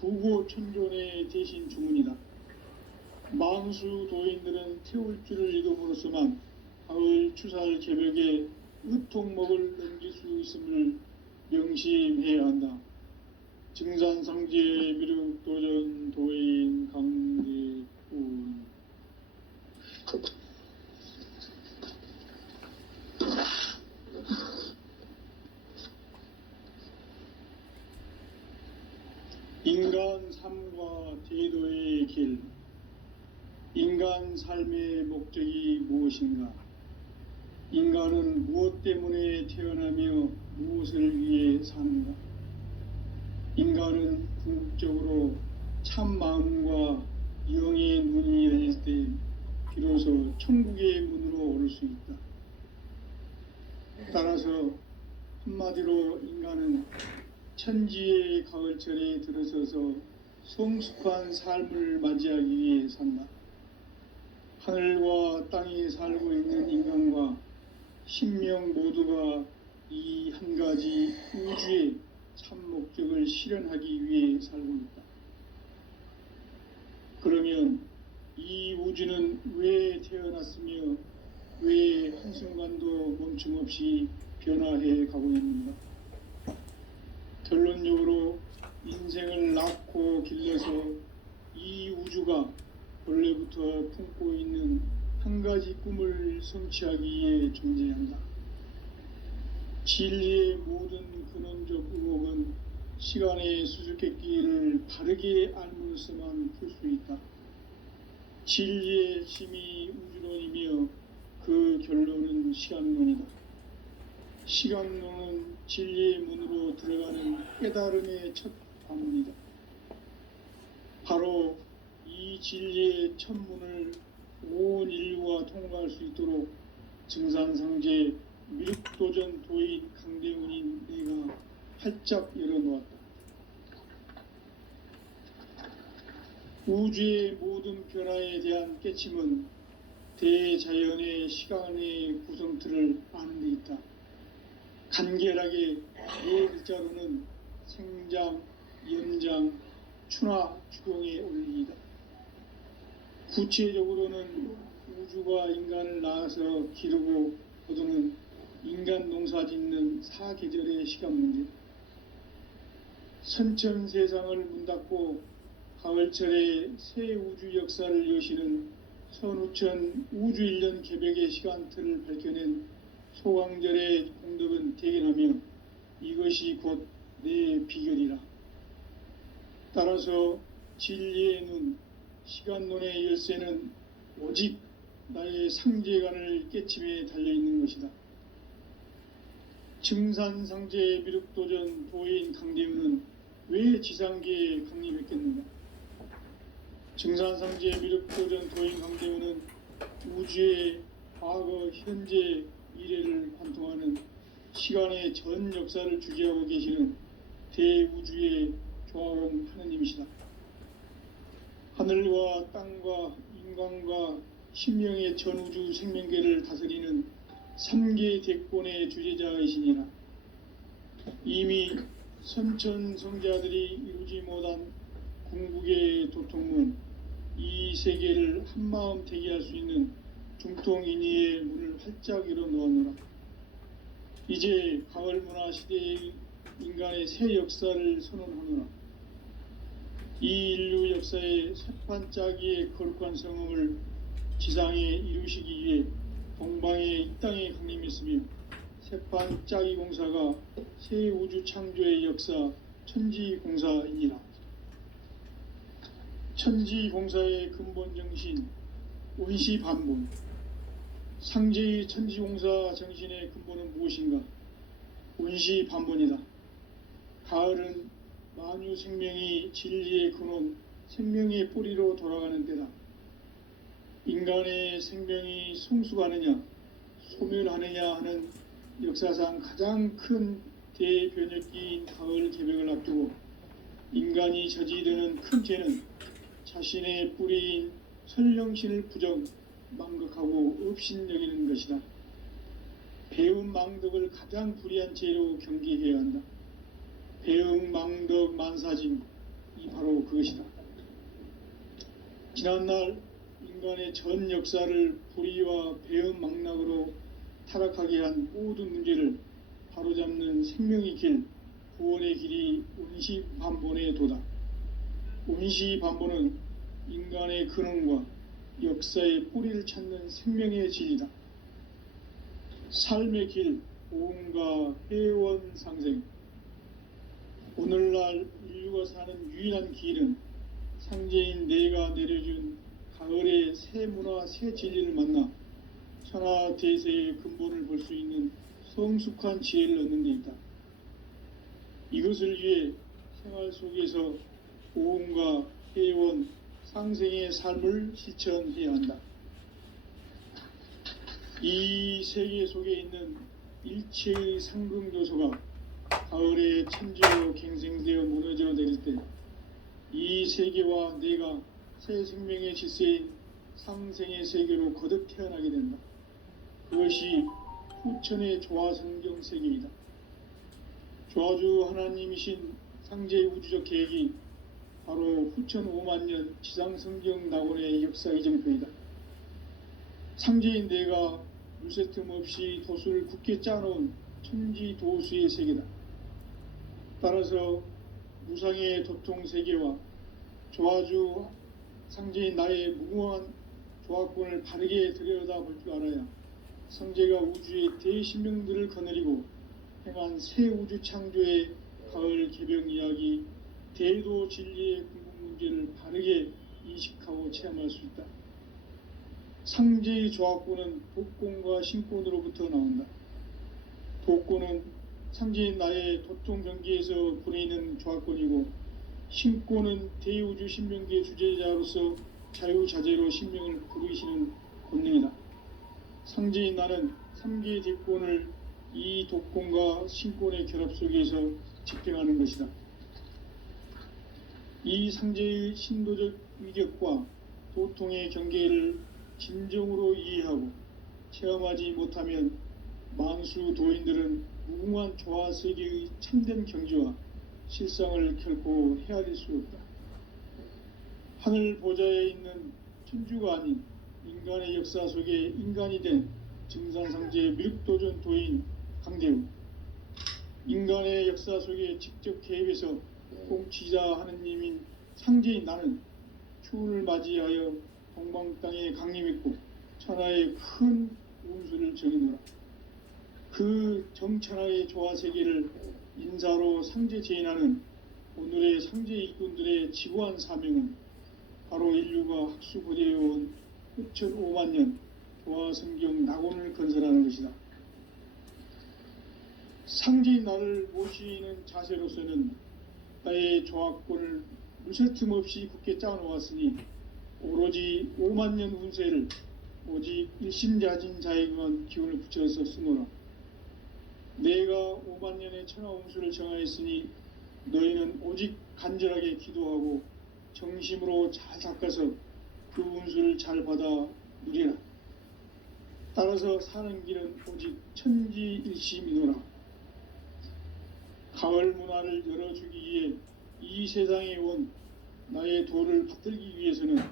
구고천존의 대신 주문이다. 망수 도인들은 태울 줄을 이름으로서만 가을 추살 개벽에 으통먹을 넘길 수 있음을 명심해야 한다. 증산상제 미륵도전 도인 강대훈. 인간 삶과 제도의 길. 인간 삶의 목적이 무엇인가? 인간은 무엇 때문에 태어나며 무엇을 위해 사는가? 인간은 궁극적으로 참 마음과 영의 눈이 열릴 때 비로소 천국의 문으로 오를 수 있다. 따라서 한마디로 인간은 천지의 가을철에 들어서서 성숙한 삶을 맞이하기 위해 산다. 하늘과 땅에 살고 있는 인간과 신명 모두가 이 한 가지 우주의 참 목적을 실현하기 위해 살고 있다. 그러면 이 우주는 왜 태어났으며 왜 한순간도 멈춤없이 변화해 가고 있는가? 결론적으로 인생을 낳고 길러서 이 우주가 원래부터 품고 있는 한 가지 꿈을 성취하기 위해 존재한다. 진리의 모든 근원적 의혹은 시간의 수수께끼를 바르게 알므로서만 풀 수 있다. 진리의 힘이 우주론이며 그 결론은 시간론이다. 시간론은 진리의 문으로 들어가는 깨달음의 첫 관문이다. 바로 이 진리의 첫 문을 온 인류가 통과할 수 있도록 증산상제 미륵도전 도인 강대훈인 내가 활짝 열어놓았다. 우주의 모든 변화에 대한 깨침은 대자연의 시간의 구성틀을 아는 데 있다. 간결하게 네 글자로는 생장, 연장, 추나 추동의 원리이다. 구체적으로는 우주가 인간을 낳아서 기르고 거두는 인간 농사 짓는 사계절의 시간 문제. 선천세상을 문 닫고 가을철에 새 우주 역사를 여시는 선우천 우주일년 개벽의 시간틀을 밝혀낸 소강절의 공덕은 대견하며 이것이 곧 내 비결이라. 따라서 진리의 눈, 시간론의 열쇠는 오직 나의 상제관을 깨침에 달려있는 것이다. 증산상제 미륵도전 도인 강대훈은 왜 지상계에 강림했겠는가? 증산상제 미륵도전 도인 강대훈은 우주의 과거, 현재, 미래를 관통하는 시간의 전 역사를 주재하고 계시는 대우주의 조화원 하느님이시다. 하늘과 땅과 인간과 신명의 전우주 생명계를 다스리는 3계 대권의 주재자이시니라. 이미 선천성자들이 이루지 못한 궁극의 도통문, 이 세계를 한마음 대기할 수 있는 중통인의의 문을 활짝 열어놓았노라. 이제 가을 문화 시대의 인간의 새 역사를 선언하노라. 이 인류 역사의 새판짜기의 거룩한 성음을 지상에 이루시기 위해 동방의 이 땅에 강림했으며 새판짜기 공사가 새 우주 창조의 역사 천지공사이니라. 천지공사의 근본 정신 원시반본. 상제의 천지공사 정신의 근본은 무엇인가? 원시반본이다. 가을은 만유 생명이 진리의 근원, 생명의 뿌리로 돌아가는 때다. 인간의 생명이 성숙하느냐, 소멸하느냐 하는 역사상 가장 큰 대변혁기인 가을 개벽을 앞두고 인간이 저지르는 큰 죄는 자신의 뿌리인 설령신을 부정, 망극하고 업신여기는 것이다. 배움 망덕을 가장 불의한 죄로 경계해야 한다. 배움 망덕 만사진, 이 바로 그것이다. 지난날 인간의 전 역사를 불의와 배은망락으로 타락하게 한 모든 문제를 바로잡는 생명의 길, 구원의 길이 운시반본의 도다. 운시반본은 인간의 근원과 역사의 뿌리를 찾는 생명의 진리다. 삶의 길, 보험과 회원 상생. 오늘날 인류가 사는 유일한 길은 상제인 내가 내려준 가을의 새 문화, 새 진리를 만나 천하 대세의 근본을 볼 수 있는 성숙한 지혜를 얻는 데 있다. 이것을 위해 생활 속에서 보험과 회원, 상생의 삶을 실천해야 한다. 이 세계 속에 있는 일체의 상금 요소가 가을의 천지로 갱생되어 무너져 내릴 때 이 세계와 내가 새 생명의 질서인 상생의 세계로 거듭 태어나게 된다. 그것이 후천의 조화성경 세계이다. 조화주 하나님이신 상제의 우주적 계획이 바로 후천 5만 년 지상성경 낙원의 역사 이정표이다. 상제인 내가 물새틈 없이 도수를 굳게 짜놓은 천지도수의 세계다. 따라서 무상의 도통 세계와 조화주 상제인 나의 무궁한 조화권을 바르게 들여다볼 줄 알아야 상제가 우주의 대신명들을 거느리고 행한 새 우주 창조의 가을 개병 이야기, 대도 진리의 궁극 문제를 바르게 인식하고 체험할 수 있다. 상제의 조화권은 독권과 신권으로부터 나온다. 독권은 상제인 나의 도통 경계에서 보내는 조화권이고, 신권은 대우주 신명기의 주제자로서 자유자재로 신명을 부르시는 권능이다. 상제인 나는 3개의 대권을 이 독권과 신권의 결합 속에서 집행하는 것이다. 이 상제의 신도적 위격과 도통의 경계를 진정으로 이해하고 체험하지 못하면 만수 도인들은 무궁한 조화 세계의 참된 경지와 실상을 결코 헤아릴 수 없다. 하늘 보좌에 있는 천주가 아닌 인간의 역사 속에 인간이 된 증산상제 미륵도전 도인 강대우, 인간의 역사 속에 직접 개입해서 통치자 하느님인 상제인 나는 추운을 맞이하여 동방 땅에 강림했고 천하의 큰 운수를 정해노라. 그 정천하의 조화세계를 인사로 상제 제인하는 오늘의 상제 일꾼들의 지고한 사명은 바로 인류가 학수고대해온 후천 5만 년 조화성경 낙원을 건설하는 것이다. 상제인 나를 모시는 자세로서는 나의 조화권을 물새틈 없이 굳게 짜놓았으니 오로지 5만 년 운세를 오직 일심자진 자에게만 기운을 붙여서 쓰노라. 내가 5만 년의 천하 운수를 정하였으니 너희는 오직 간절하게 기도하고 정심으로 잘 닦아서 그 운수를 잘 받아 누리라. 따라서 사는 길은 오직 천지일심이노라. 가을 문화를 열어주기 위해 이 세상에 온 나의 도를 받들기 위해서는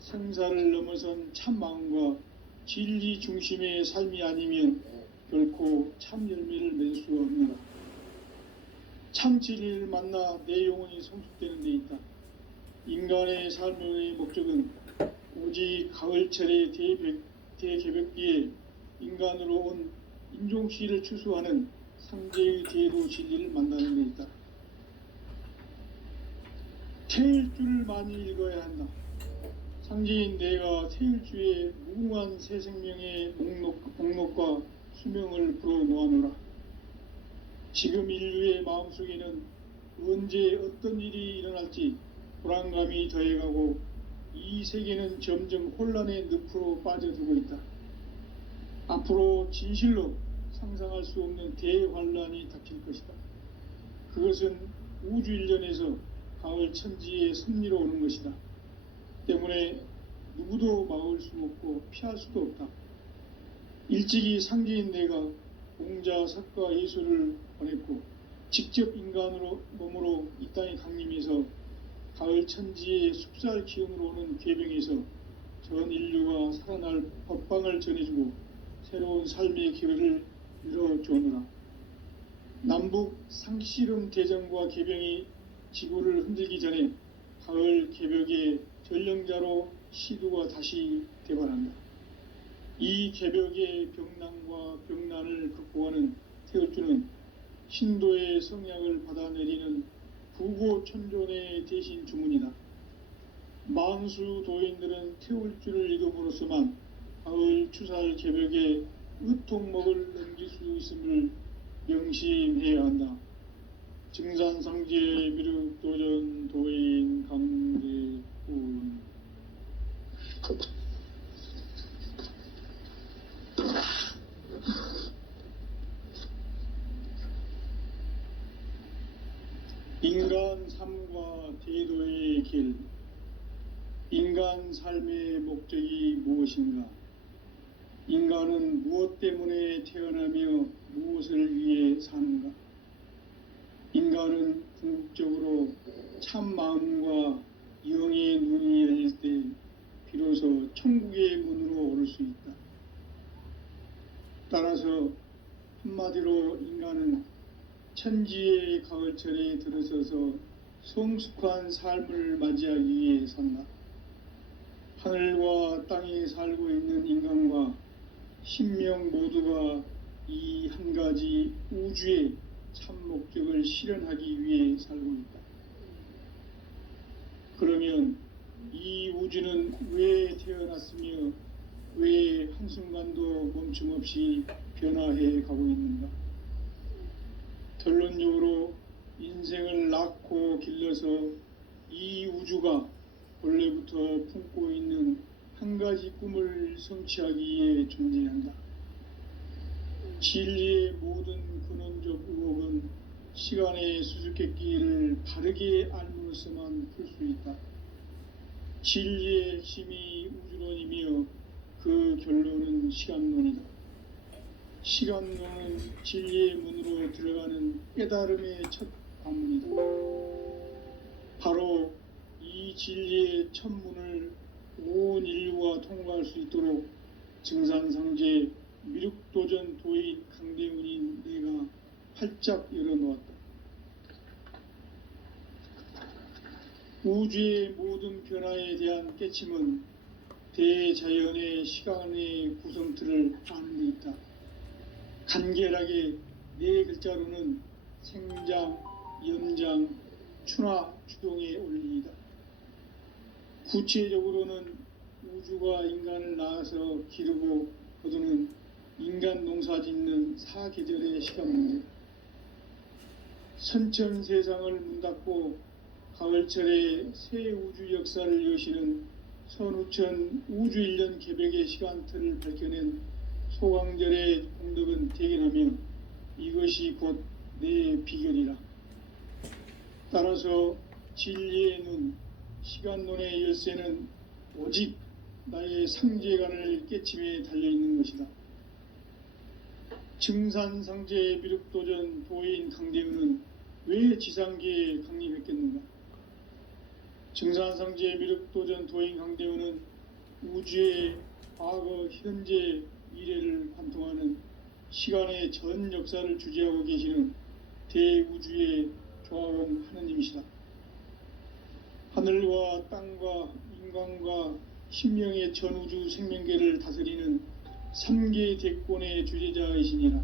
생사를 넘어선 참 마음과 진리 중심의 삶이 아니면 결코 참 열매를 맺을 수 없노라. 참 진리를 만나 내 영혼이 성숙되는 데 있다. 인간의 삶의 목적은 오직 가을철의 대개벽기에 인간으로 온 인종시를 추수하는 상제의 대도 진리를 만나는 데 있다. 태일주를 많이 읽어야 한다. 상제인 내가 태일주의 무궁한 새 생명의 목록과 수명을 불어놓아노라. 지금 인류의 마음속에는 언제 어떤 일이 일어날지 불안감이 더해가고 이 세계는 점점 혼란의 늪으로 빠져들고 있다. 앞으로 진실로 상상할 수 없는 대환란이 닥칠 것이다. 그것은 우주 일련에서 가을 천지의 섭리로 오는 것이다. 때문에 누구도 막을 수 없고 피할 수도 없다. 일찍이 상제인 내가 공자, 석가, 예수를 보냈고 직접 인간으로 몸으로 이 땅에 강림해서 가을 가을 천지의 숲살 기운으로 오는 궤병에서 전 인류가 살아날 법방을 전해주고 새로운 삶의 기회를 열어주느라. 남북 상씨름 대전과 궤병이 지구를 흔들기 전에 가을 개벽의 전령자로 시두가 다시 대발한다. 이 개벽의 병난과 병난을 극복하는 태울주는 신도의 성약을 받아내리는 부고천존의 대신 주문이다. 만수 도인들은 태울주를 읽음으로써만 가을 추살 개벽의 의통목을 넘길 수 있음을 명심해야 한다. 증산상제 미륵도전 도인 강대훈. 인간 삶과 대도의 길. 인간 삶의 목적이 무엇인가? 인간은 무엇 때문에 태어나며 무엇을 위해 사는가? 인간은 궁극적으로 참 마음과 영의 눈이 열릴 때 비로소 천국의 문으로 오를 수 있다. 따라서 한마디로 인간은 천지의 가을철에 들어서서 성숙한 삶을 맞이하기 위해 산다. 하늘과 땅에 살고 있는 인간과 신명 모두가 이 한 가지 우주의 참 목적을 실현하기 위해 살고 있다. 그러면 이 우주는 왜 태어났으며 왜 한순간도 멈춤없이 변화해 가고 있는가? 결론적으로 인생을 낳고 길러서 이 우주가 본래부터 품고 있는 한 가지 꿈을 성취하기 위해 존재한다. 진리의 모든 근원적 의혹은 시간의 수수께끼를 바르게 알므로서만 풀 수 있다. 진리의 핵심이 우주론이며 그 결론은 시간론이다. 시간론은 진리의 문으로 들어가는 깨달음의 첫 관문이다. 바로 이 진리의 첫 문을 온 인류가 통과할 수 있도록 증산상제 미륵도전 도인 강대훈인 내가 활짝 열어놓았다. 우주의 모든 변화에 대한 깨침은 대자연의 시간의 구성틀을 아는 데 있다. 간결하게 네 글자로는 생장, 연장, 추나 추동의 원리이다. 구체적으로는 우주가 인간을 낳아서 기르고 거두는 인간 농사 짓는 사계절의 시간 문제다. 선천 세상을 문 닫고 가을철에 새 우주 역사를 여시는 선우천 우주 1년 개벽의 시간틀을 밝혀낸 소강절의 공덕은 대견하며 이것이 곧 내 비결이라. 따라서 진리의 눈, 시간론의 열쇠는 오직 나의 상제간을 깨침에 달려있는 것이다. 증산상제 미륵도전 도인 강대훈은 왜 지상계에 강림했겠는가? 증산상제 미륵도전 도인 강대훈은 우주의 과거, 현재, 미래를 관통하는 시간의 전 역사를 주재하고 계시는 대우주의 조화원 하느님이시다. 하늘과 땅과 인간과 신명의 전우주 생명계를 다스리는 3계 대권의 주재자이시니라.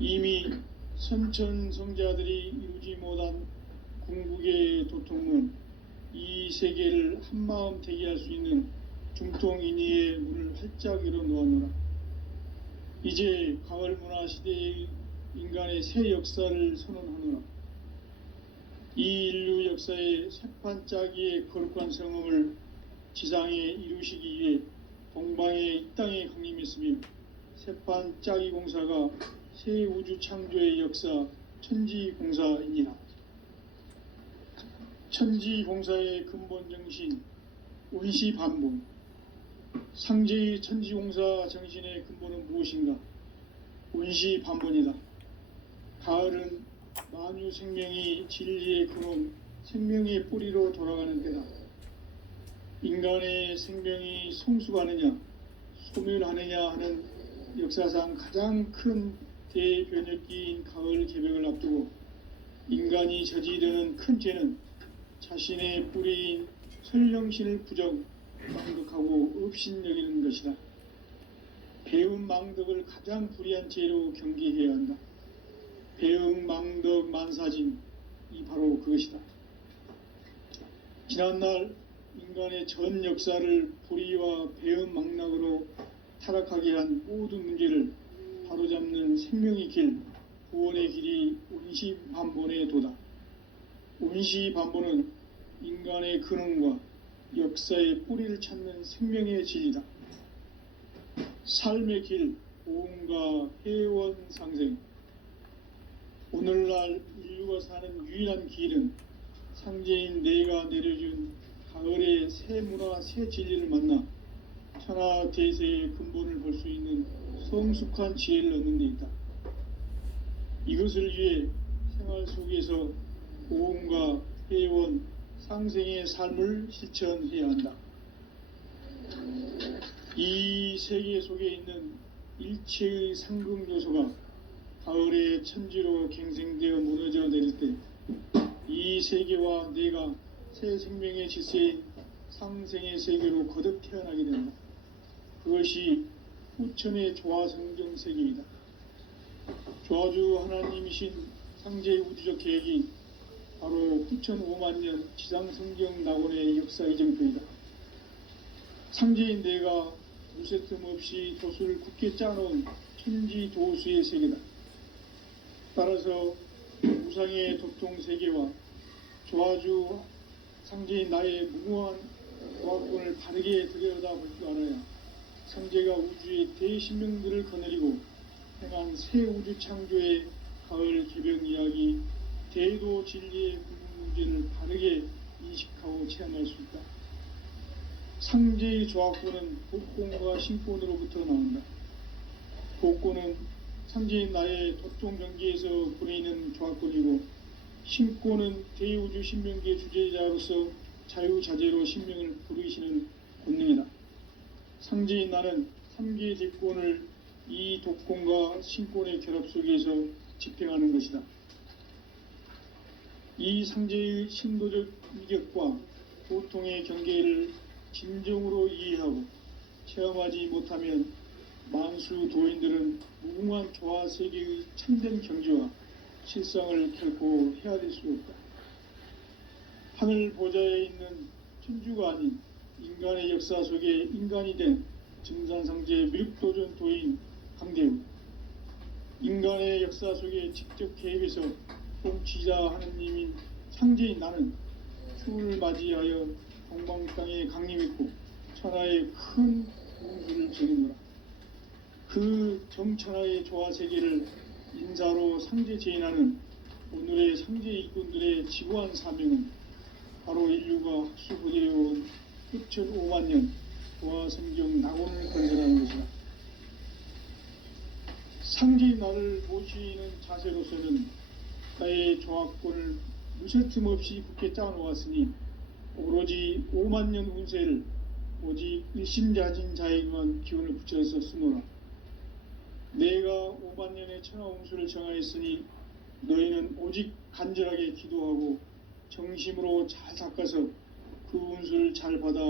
이미 선천성자들이 이루지 못한 궁극의 도통은 이 세계를 한마음 되게 할 수 있는 중통인의의 문을 활짝 열어놓았노라. 이제 가을 문화 시대의 인간의 새 역사를 선언하노라. 이 인류 역사의 새판짜기의 거룩한 성음을 지상에 이루시기 위해 동방의 이 땅에 강림했으며 새판짜기 공사가 새 우주 창조의 역사 천지공사이니라. 천지공사의 근본 정신 원시반복. 상제의 천지공사 정신의 근본은 무엇인가? 원시반본이다. 가을은 만유 생명이 진리의 근원 생명의 뿌리로 돌아가는 때다. 인간의 생명이 성숙하느냐 소멸하느냐 하는 역사상 가장 큰 대변혁기인 가을 개벽을 앞두고 인간이 저지르는 큰 죄는 자신의 뿌리인 설령신을 망덕하고 업신여기는 것이다. 배움 망덕을 가장 불의한 죄로 경계해야 한다. 배움 망덕 만사진 이 바로 그것이다. 지난날 인간의 전 역사를 불의와 배움 망락으로 타락하게 한 모든 문제를 바로잡는 생명의 길, 구원의 길이 운시반본의 도다. 운시반본은 인간의 근원과 역사의 뿌리를 찾는 생명의 진리다. 삶의 길, 보험과 회원 상생. 오늘날 인류가 사는 유일한 길은 상제인 내가 내려준 가을의 새 문화, 새 진리를 만나 천하 대세의 근본을 볼 수 있는 성숙한 지혜를 얻는 데 있다. 이것을 위해 생활 속에서 보험과 회원, 상생의 삶을 실천해야 한다. 이 세계 속에 있는 일체의 상금 요소가 가을의 천지로 갱생되어 무너져 내릴 때 이 세계와 내가 새 생명의 질서인 상생의 세계로 거듭 태어나게 된다. 그것이 후천의 조화성경 세계이다. 조화주 하나님이신 상제의 우주적 계획이 바로 후천 5만년 지상성경 낙원의 역사 이정표이다. 상제인 내가 무쇠 틈 없이 도수를 굳게 짜놓은 천지 도수의 세계다. 따라서 우상의 도통 세계와 조화주 상제인 나의 무모한 조합권을 바르게 들여다볼 줄 알아야 상제가 우주의 대신명들을 거느리고 행한 새 우주 창조의 가을 개벽 이야기, 대도 진리의 구분 문제를 바르게 인식하고 체험할 수 있다. 상제의 조합권은 복권과 신권으로부터 나온다. 복권은 상제인 나의 도통 경계에서 보내는 조합권이고 신권은 대우주 신명계 주제자로서 자유자재로 신명을 부르시는 권능이다. 상제인 나는 3개의 대권을 이 독권과 신권의 결합 속에서 집행하는 것이다. 이 상제의 신도적 위격과 보통의 경계를 진정으로 이해하고 체험하지 못하면 만수 도인들은 무궁한 조화 세계의 참된 경지와 실상을 결코 헤아릴 수 없다. 하늘 보좌에 있는 천주가 아닌 인간의 역사 속에 인간이 된 증산상제 미륵도전 도인 강대우, 인간의 역사 속에 직접 개입해서 통치자 하느님인 상제인 나는 추을 맞이하여 동방 땅에 강림했고 천하의 큰 공주를 저리노라. 그 정천하의 조화 세계를 인사로 상제 제인하는 오늘의 상제 일꾼들의 지구한 사명은 바로 인류가 학수부대해온 후천 5만년 조화성경 낙원을 건설하는 것이다. 상제의 나를 모시는 자세로서는 나의 조합권을 무쇠틈 없이 굳게 짜놓았으니 오로지 5만년 운세를 오직 일심자진 자에게만 기운을 붙여서 쓰노라. 내가 5만년의 천하 운수를 정하였으니 너희는 오직 간절하게 기도하고 정심으로 잘 닦아서 그 운수를 잘 받아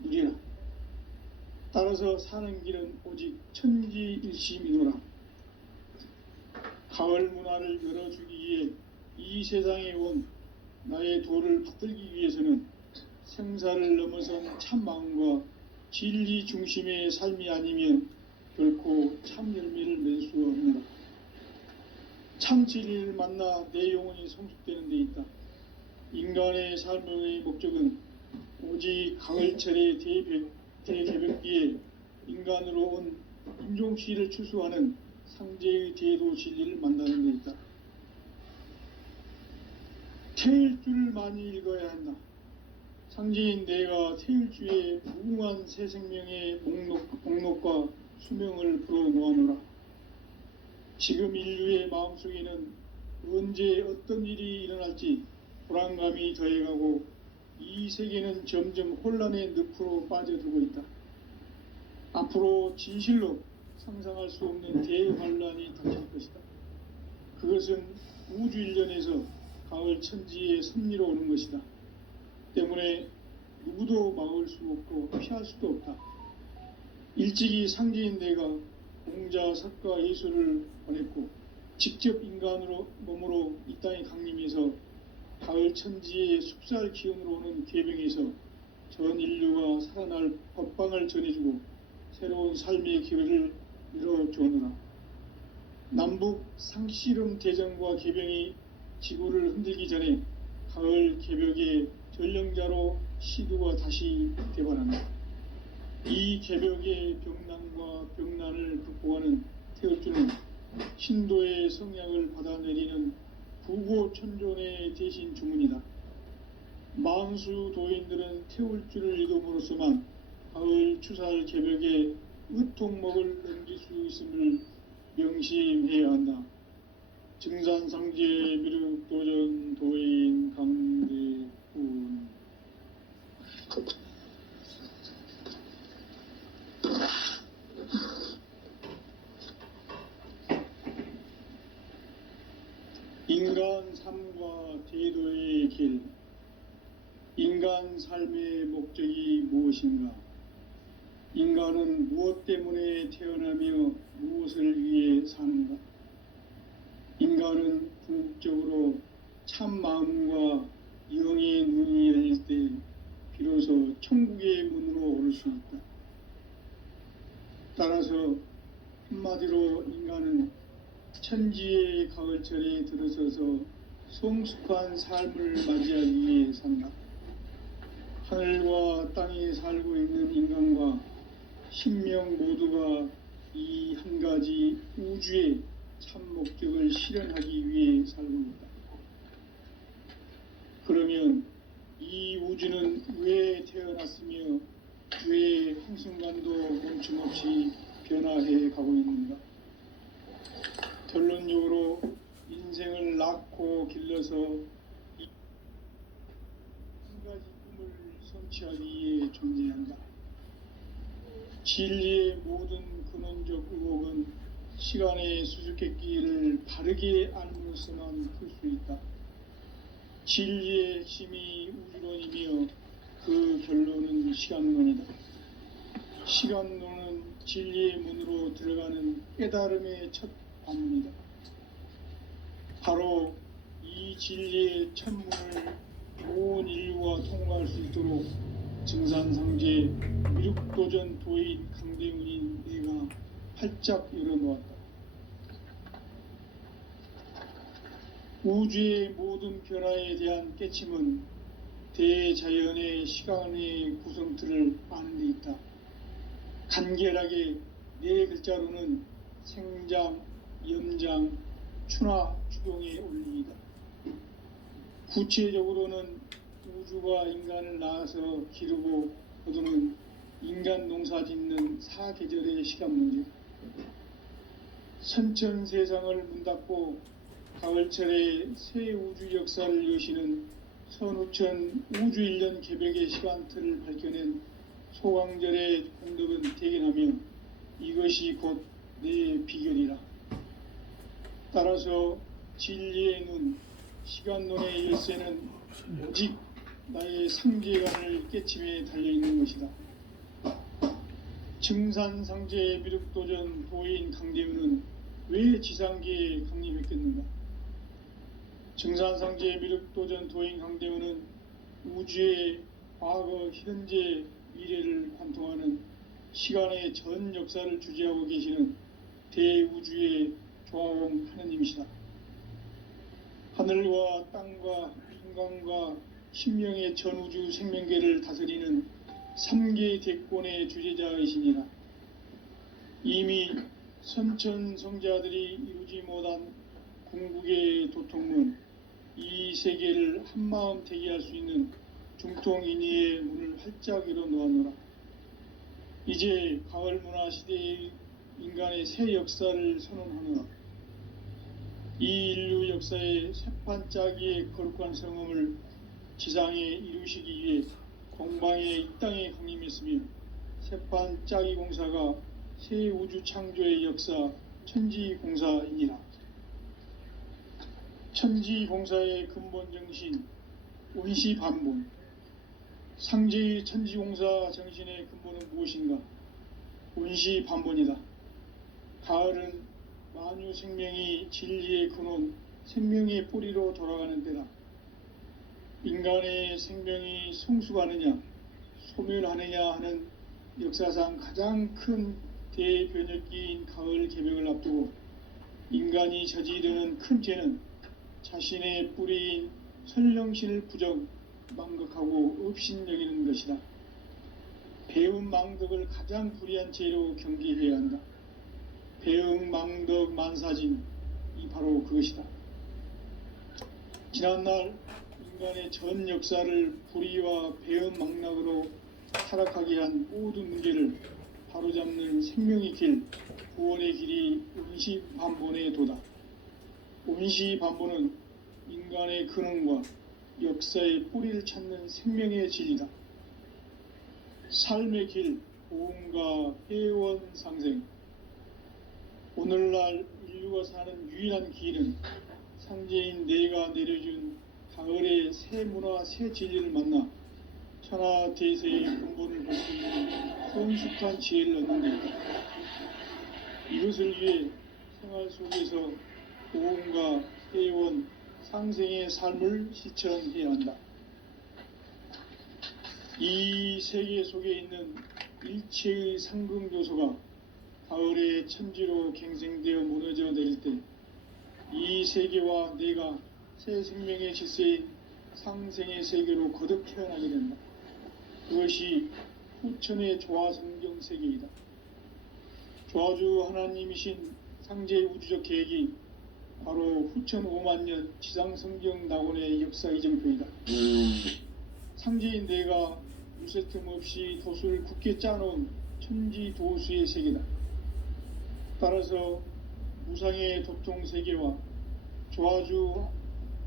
누리라. 따라서 사는 길은 오직 천지일심이노라. 가을 문화를 열어주기 위해 이 세상에 온 나의 도를 받들기 위해서는 생사를 넘어선 참 마음과 진리 중심의 삶이 아니면 결코 참 열매를 맺을 수 없느라. 참 진리를 만나 내 영혼이 성숙되는 데 있다. 인간의 삶의 목적은 오직 가을철의 대개벽기에 인간으로 온 인종시를 추수하는 상제의 대도 진리를 만나는 데 있다. 태일주를 많이 읽어야 한다. 상제인 내가 태일주의 무궁한 새 생명의 목록과 수명을 불어놓아노라. 지금 인류의 마음속에는 언제 어떤 일이 일어날지 불안감이 더해가고 이 세계는 점점 혼란의 늪으로 빠져들고 있다. 앞으로 진실로 상상할 수 없는 대환란이 닥칠 것이다. 그것은 우주 일련에서 가을 천지의 섭리로 오는 것이다. 때문에 누구도 막을 수 없고 피할 수도 없다. 일찍이 상제인 내가 공자, 석가, 예수를 보냈고 직접 인간으로 몸으로 이 땅에 강림해서 가을 천지의 숲살 기운으로 오는 계병에서 전 인류가 살아날 법방을 전해주고 새로운 삶의 기회를 열어주오느라. 남북 상씨름 대전과 계병이 지구를 흔들기 전에 가을 개벽의 전령자로 시두가 다시 개발한다. 이 개벽의 병난과 병난을 극복하는 태울주는 신도의 성약을 받아내리는 부고천존의 대신 주문이다. 만수 도인들은 태울주를 읽음으로써만 가을 추살 개벽의 의통목을 넘길 수 있음을 명심해야 한다. 증산상제 미륵도전 도인 강대훈. 인간 삶과 대도의 길. 인간 삶의 목적이 무엇인가? 인간은 무엇 때문에 태어나며 무엇을 위해 사는가? 인간은 궁극적으로 참 마음과 영의 눈이 열릴 때 비로소 천국의 문으로 오를 수 있다. 따라서 한마디로 인간은 천지의 가을철에 들어서서 성숙한 삶을 맞이하기 위해 산다. 하늘과 땅에 살고 있는 인간과 신명 모두가 이 한 가지 우주의 참 목적을 실현하기 위해 살고 있다. 그러면 이 우주는 왜 태어났으며 왜 한순간도 멈춤없이 변화해 가고 있는가? 결론적으로 인생을 낳고 길러서 한 가지 꿈을 성취하기 위해 존재한다. 진리의 모든 근원적 의혹은 시간의 수수께끼를 바르게 알므로서만 풀 수 있다. 진리의 핵심이 우주론이며 그 결론은 시간론이다. 시간론은 진리의 문으로 들어가는 깨달음의 첫 관문이다. 바로 이 진리의 첫문을 온 인류가 통과할 수 있도록 증산상제 미륵도전 도인 강대훈인 내가 활짝 열어놓았다. 우주의 모든 변화에 대한 깨침은 대자연의 시간의 구성틀을 아는 데 있다. 간결하게 네 글자로는 생장, 연장, 추나 추동의 원리이다. 구체적으로는 우주가 인간을 낳아서 기르고 거두는 인간 농사 짓는 사계절의 시간 문제. 선천 세상을 문 닫고 가을철에 새 우주 역사를 여시는 선우천 우주 일년 개벽의 시간틀을 밝혀낸 소강절의 공덕은 대견하며 이것이 곧 내 비결이라. 따라서 진리의 눈, 시간론의 열쇠는 오직 나의 상제관을 깨침에 달려있는 것이다. 증산상제 미륵도전 도인 강대훈은 왜 지상계에 강림했겠는가? 증산상제 미륵도전 도인 강대훈은 우주의 과거, 현재, 미래를 관통하는 시간의 전 역사를 주재하고 계시는 대우주의 조화원 하느님이시다. 하늘과 땅과 인간과 신명의 전우주 생명계를 다스리는 3개 대권의 주재자이시니라. 이미 선천성자들이 이루지 못한 궁극의 도통문, 이 세계를 한마음 되게 할 수 있는 중통인의의 문을 활짝 열어놓았노라. 이제 가을 문화 시대의 인간의 새 역사를 선언하노라. 이 인류 역사의 새판짜기의 거룩한 성음을 지상에 이루시기 위해 공방에 이 땅에 강림했으며 새판짜기 공사가 새 우주 창조의 역사 천지공사이니라. 천지공사의 근본 정신 원시반본. 상제의 천지공사 정신의 근본은 무엇인가? 원시반본이다. 가을은 만유 생명이 진리의 근원, 생명의 뿌리로 돌아가는 때다. 인간의 생명이 성숙하느냐, 소멸하느냐 하는 역사상 가장 큰 대변혁기인 가을 개벽을 앞두고 인간이 저지르는 큰 죄는 자신의 뿌리인 선령신을 부정, 망각하고 업신여기는 것이다. 배움 망덕을 가장 불의한 죄로 경계해야 한다. 배움 망덕 만사진, 이 바로 그것이다. 지난날 인간의 전 역사를 불의와 배움 망락으로 타락하게 한 모든 문제를 바로잡는 생명의 길, 구원의 길이 원시반본의 도다. 원시반본은 인간의 근원과 역사의 뿌리를 찾는 생명의 진리다. 삶의 길, 보험과 회원 상생. 오늘날 인류가 사는 유일한 길은 상제인 내가 내려준 가을의 새 문화, 새 진리를 만나 천하 대세의 근본을 볼 수 있는 성숙한 지혜를 얻는 것이다. 이것을 위해 생활 속에서 보험과 회원, 상생의 삶을 실천해야 한다. 이 세계 속에 있는 일체의 상금 요소가 가을의 천지로 갱생되어 무너져 내릴 때 이 세계와 내가 새 생명의 질서인 상생의 세계로 거듭 태어나게 된다. 그것이 후천의 조화성경 세계이다. 조화주 하나님이신 상제의 우주적 계획이 바로 후천 5만 년 지상성경 낙원의 역사 이정표이다. 상제인 내가 무쇠틈 없이 도수를 굳게 짜놓은 천지도수의 세계다. 따라서 무상의 도통 세계와 조화주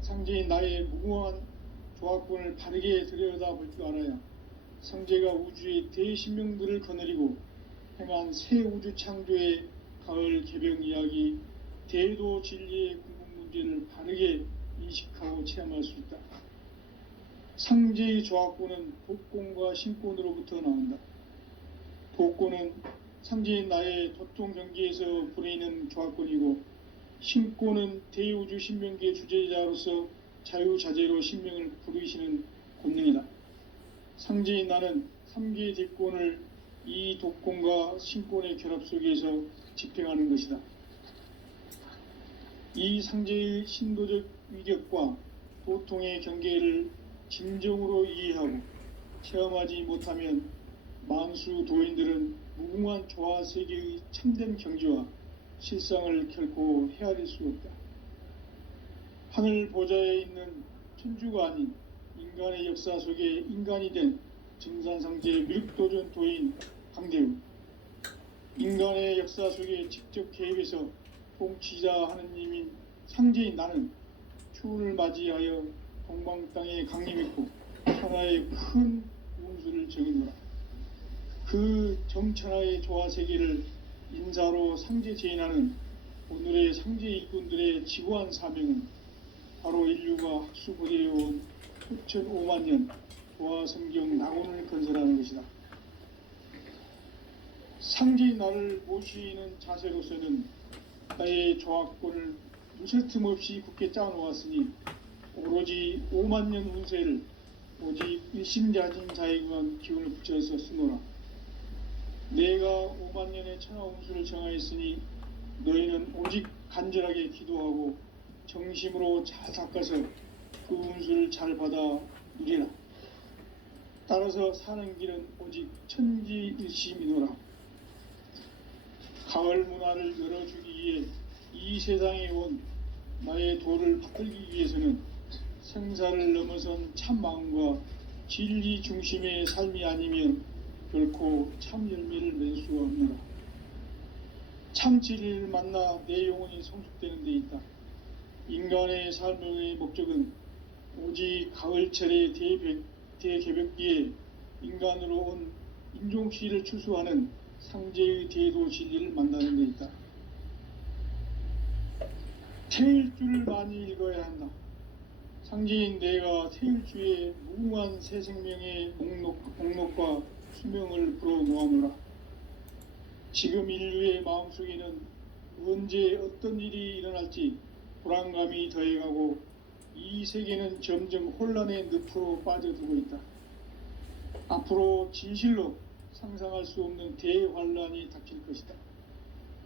상제인 나의 무궁한 조화권을 바르게 들여다볼 줄 알아야 상제가 우주의 대신명들을 거느리고 행한 새 우주 창조의 가을 개벽 이야기, 대도 진리의 궁극 문제를 바르게 인식하고 체험할 수 있다. 상제의 조화권은 독권과 신권으로부터 나온다. 독권은 상제인 나의 도통 경계에서 부리는 조화권이고, 신권은 대우주 신명기의 주제자로서 자유자재로 신명을 부르시는 권능이다. 상제인 나는 3개의 대권을 이 독권과 신권의 결합 속에서 집행하는 것이다. 이 상제의 신도적 위격과 도통의 경계를 진정으로 이해하고 체험하지 못하면 만수 도인들은 무궁한 조화 세계의 참된 경지와 실상을 결코 헤아릴 수 없다. 하늘 보좌에 있는 천주가 아닌 인간의 역사 속에 인간이 된 증산상제의 밀도전 도인 강대우, 인간의 역사 속에 직접 개입해서 통치자 하느님인 상제인 나는 추운을 맞이하여 동방 땅에 강림했고 천하의 큰 운수를 정의노라. 그 정천하의 조화세계를 인사로 상제 제인하는 오늘의 상제 일꾼들의 지구한 사명은 바로 인류가 학수고대해온 후천 5만 년 조화성경 낙원을 건설하는 것이다. 상제인 나를 모시는 자세로서는 나의 조화권을 무쇠틈 없이 굳게 짜놓았으니 오로지 5만 년 운세를 오직 일심자진 자에 관한 기운을 붙여서 쓰노라. 내가 5만 년의 천하 운수를 정하였으니 너희는 오직 간절하게 기도하고 정심으로 잘 닦아서 그 운수를 잘 받아 누리라. 따라서 사는 길은 오직 천지일심이노라. 가을 문화를 열어주기 위해 이 세상에 온 나의 도를 받들기 위해서는 생사를 넘어선 참 마음과 진리 중심의 삶이 아니면 결코 참 열매를 맺을 수가 없노라. 참 진리를 만나 내 영혼이 성숙되는 데 있다. 인간의 삶의 목적은 오직 가을철의 대개벽기에 인간으로 온 인종씨를 추수하는 상제의 대도 진리를 만나는 데 있다. 태일주를 많이 읽어야 한다. 상제인 내가 태일주의 무궁한 새 생명의 목록과 수명을 불어놓아노라. 지금 인류의 마음속에는 언제 어떤 일이 일어날지 불안감이 더해가고 이 세계는 점점 혼란의 늪으로 빠져들고 있다. 앞으로 진실로 상상할 수 없는 대환란이 닥칠 것이다.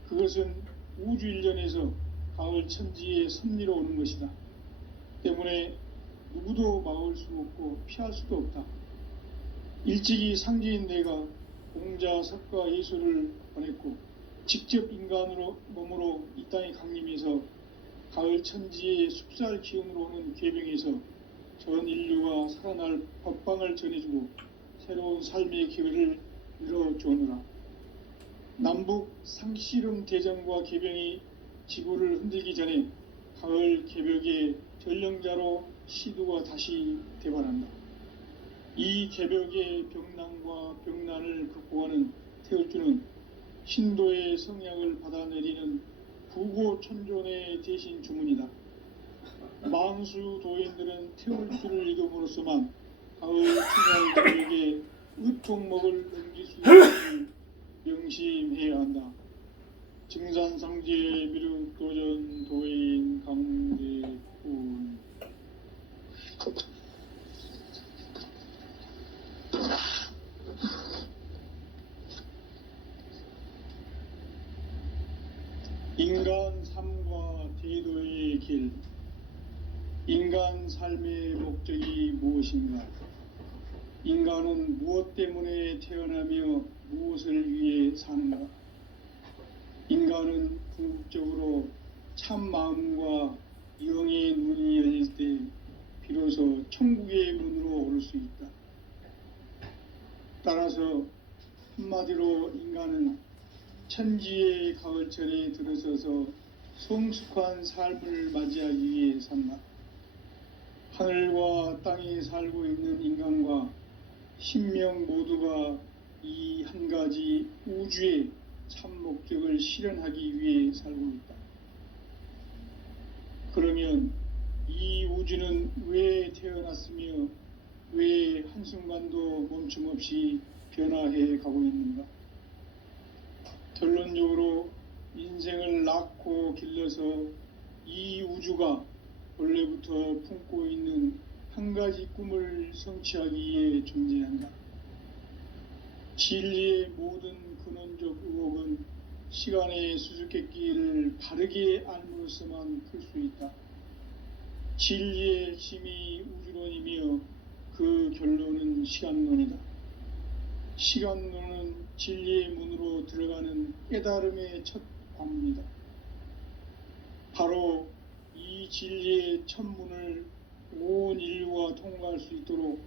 그것은 우주 일련에서 가을 천지의 섭리로 오는 것이다. 때문에 누구도 막을 수 없고 피할 수도 없다. 일찍이 상제인 내가 공자, 석가, 예수를 보냈고 직접 인간으로 몸으로 이 땅에 강림해서 가을 천지의 숲살 기운으로 오는 계병에서 전 인류가 살아날 법방을 전해주고 새로운 삶의 기회를 열어주오노라. 남북 상씨름 대전과 계병이 지구를 흔들기 전에 가을 개벽의 전령자로 시두가 다시 대발한다. 이 개벽의 병난과 병난을 극복하는 태울주는 신도의 성약을 받아내리는 부고천존의 대신 주문이다. 만수 도인들은 태울주를 읽음으로써만 가을 추가의 개벽에 의통목을 넘길 수 있음을 명심해야 한다. 증산상제 미륵도전 도인 강대군. 인간 삶과 대도의 길. 인간 삶의 목적이 무엇인가? 인간은 무엇 때문에 태어나며 무엇을 위해 사는가? 인간은 궁극적으로 참 마음과 영의 눈이 열릴 때 비로소 천국의 문으로 오를 수 있다. 따라서 한마디로 인간은 천지의 가을철에 들어서서 성숙한 삶을 맞이하기 위해 산다. 하늘과 땅에 살고 있는 인간과 신명 모두가 이 한 가지 우주의 참 목적을 실현하기 위해 살고 있다. 그러면 이 우주는 왜 태어났으며 왜 한순간도 멈춤 없이 변화해 가고 있는가? 결론적으로 인생을 낳고 길러서 이 우주가 원래부터 품고 있는 한 가지 꿈을 성취하기 위해 존재한다. 진리의 모든 근원적 의혹은 시간의 수수께끼를 바르게 알므로써만 풀 수 있다. 진리의 핵심이 우주론이며 그 결론은 시간론이다. 시간론은 진리의 문으로 들어가는 깨달음의 첫 관문이다. 바로 이 진리의 첫 문을 온 인류가 통과할 수 있도록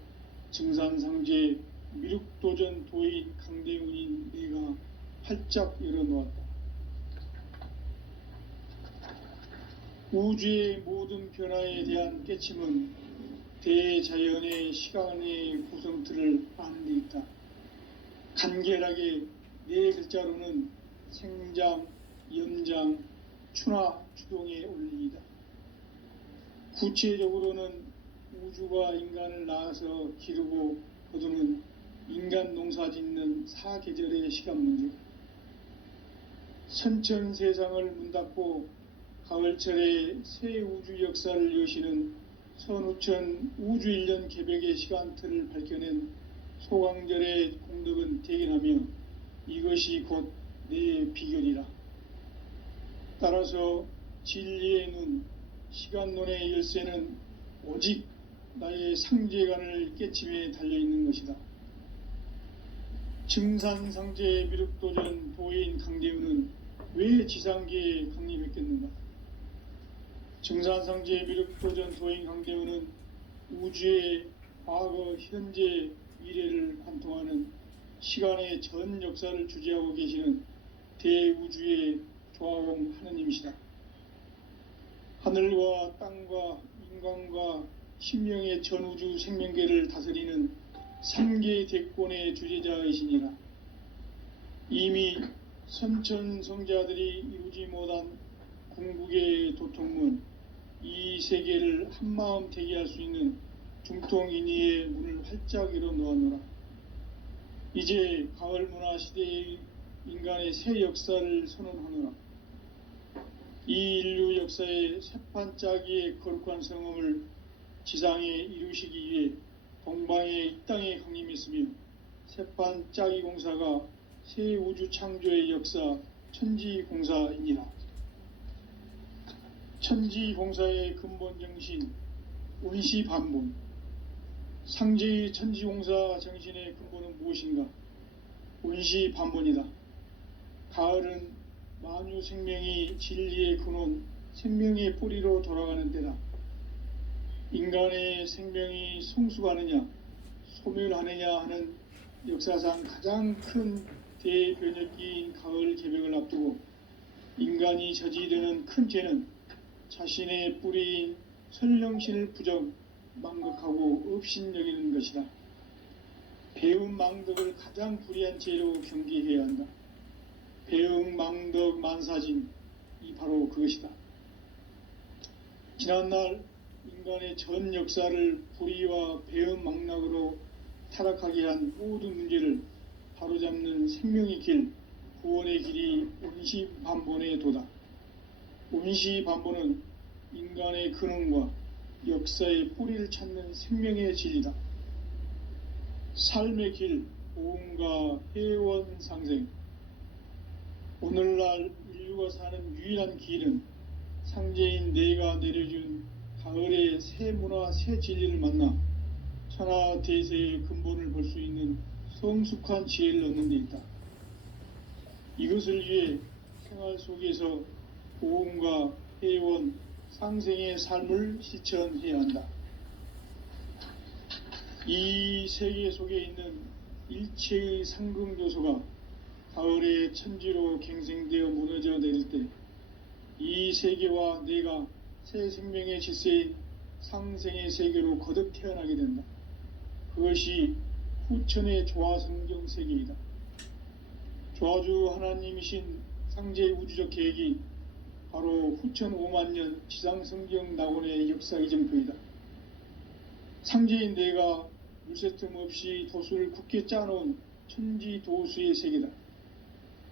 증산상제 미륵도전 도인 강대훈인 내가 활짝 열어놓았다. 우주의 모든 변화에 대한 깨침은 대자연의 시간의 구성틀을 아는 데 있다. 간결하게 네 글자로는 생장, 연장, 추나, 추동의 원리이다. 구체적으로는 우주가 인간을 낳아서 기르고 거두는 인간 농사 짓는 사계절의 시간 문제. 선천 세상을 문닫고 가을철에 새 우주 역사를 여시는 선우천 우주 일년 개벽의 시간틀을 밝혀낸 소강절의 공덕은 대견하며 이것이 곧 내 비결이라. 따라서 진리의 눈, 시간론의 열쇠는 오직 나의 상제관을 깨침에 달려있는 것이다. 증산상제 미륵도전 도인 강대훈은 왜 지상계에 강림했겠는가? 증산상제 미륵도전 도인 강대훈은 우주의 과거, 현재, 미래를 관통하는 시간의 전 역사를 주재하고 계시는 대우주의 조화공 하느님이시다. 하늘과 땅과 인간과 신명의 전우주 생명계를 다스리는 삼계 대권의 주재자이시니라. 이미 선천성자들이 이루지 못한 궁극의 도통문, 이 세계를 한마음 되게 할 수 있는 중통인의의 문을 활짝 열어 놓았노라. 이제 가을 문화 시대의 인간의 새 역사를 선언하노라. 이 인류 역사의 새판짜기의 거룩한 성음을 지상에 이루시기 위해 동방의 이 땅에 강림했으며, 새판짜기 공사가 새 우주 창조의 역사 천지공사이니라. 천지공사의 근본 정신 운시반본, 상제의 천지공사 정신의 근본은 무엇인가? 운시반본이다. 가을은 만유 생명이 진리의 근원, 생명의 뿌리로 돌아가는 때다. 인간의 생명이 성숙하느냐 소멸하느냐 하는 역사상 가장 큰 대변혁기인 가을 개벽을 앞두고 인간이 저지르는 큰 죄는 자신의 뿌리인 설령신을 부정 망각하고 업신여기는 것이다. 배움 망덕을 가장 불의한 죄로 경계해야 한다. 배움 망덕 만사진, 이 바로 그것이다. 지난날 인간의 전 역사를 불의와 배움 망락으로 타락하게 한 모든 문제를 바로잡는 생명의 길, 구원의 길이 운시반본의 도다. 운시반본은 인간의 근원과 역사의 뿌리를 찾는 생명의 진리다. 삶의 길, 보응과 회원 상생. 오늘날 인류가 사는 유일한 길은 상제인 내가 내려준 가을의 새 문화, 새 진리를 만나 천하 대세의 근본을 볼 수 있는 성숙한 지혜를 얻는 데 있다. 이것을 위해 생활 속에서 보험과 회원, 상생의 삶을 실천해야 한다. 이 세계 속에 있는 일체의 상금 요소가 가을의 천지로 갱생되어 무너져 내릴 때 이 세계와 내가 새 생명의 질서인 상생의 세계로 거듭 태어나게 된다. 그것이 후천의 조화성경 세계이다. 조화주 하나님이신 상제의 우주적 계획이 바로 후천 5만년 지상성경 낙원의 역사 이정표이다. 상제인 내가 물새틈 없이 도수를 굳게 짜놓은 천지도수의 세계다.